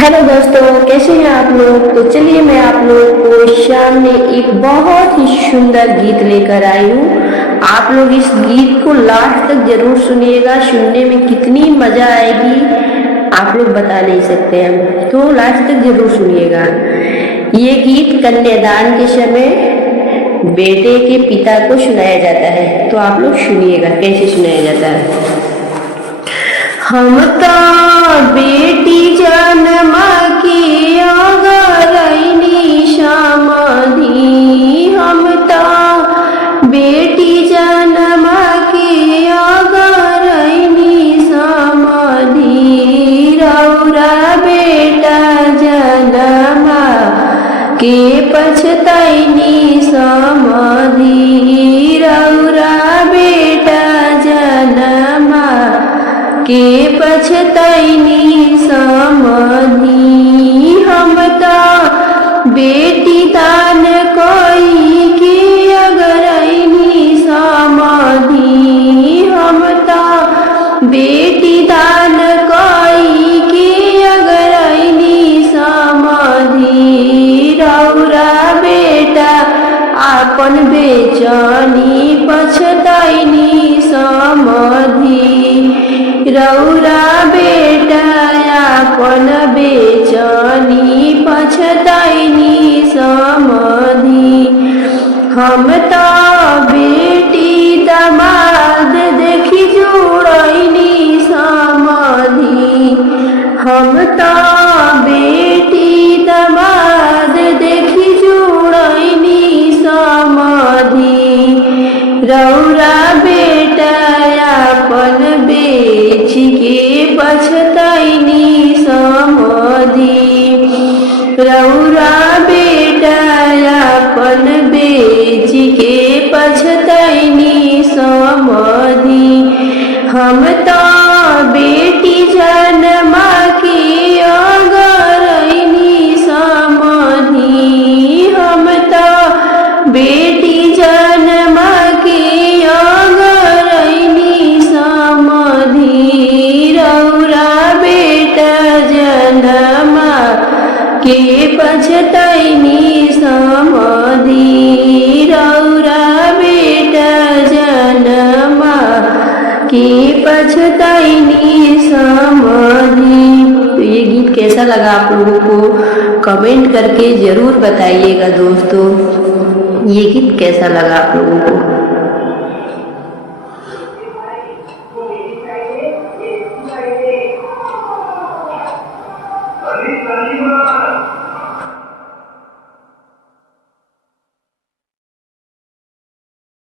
हेलो दोस्तों, कैसे हैं आप लोग। तो चलिए मैं आप लोगों को सामने एक बहुत ही सुंदर गीत लेकर आई हूँ। आप लोग इस गीत को लास्ट तक जरूर सुनिएगा। सुनने में कितनी मजा आएगी आप लोग बता नहीं सकते हैं, तो लास्ट तक जरूर सुनिएगा। ये गीत कन्यादान के समय बेटे के पिता को सुनाया जाता है, तो आप लोग सुनिएगा कैसे सुनाया जाता है। हम तो बेटी जन्मा की अगरैनी समाधि, हम तो बेटी जन्मा की अगरैनी समाधि, रौरा बेटा जन्मा के पछतैनी समाधि, रौरा बेटा जन्मा के पछतैनी समाधि। हम तो बेटी दान कोई के अगरैनी समाधि, हम तो बेटी दान कोई के अगरैनी समाधि, रौरा बेटा आपन बेचनी पछतैनी समाधि, रौरा बेटा आपन बेचनी पछतैनी समाधि। हम तो बेटी दामाद देखी जुड़ैनी समाधि, हम तो बेटी दामाद देखी जुड़ैनी समाधि, रौरा बेटा आपन बेच के पछतैनी समाधि, रौरा बेटा आपन बेच के पछतैनी समाधि। हम तो बेटी जन्मा की अगरैनी समाधि, हम तो बेटी जन्मा की अगरैनी समाधि, रौरा बेटा जन्मा के पछतैनी समाधि, रौरा बेटा जन्मा के पछतैनी समाधि। तो ये गीत कैसा लगा आप लोगों को कमेंट करके जरूर बताइएगा दोस्तों, ये गीत कैसा लगा आप लोगों को। अली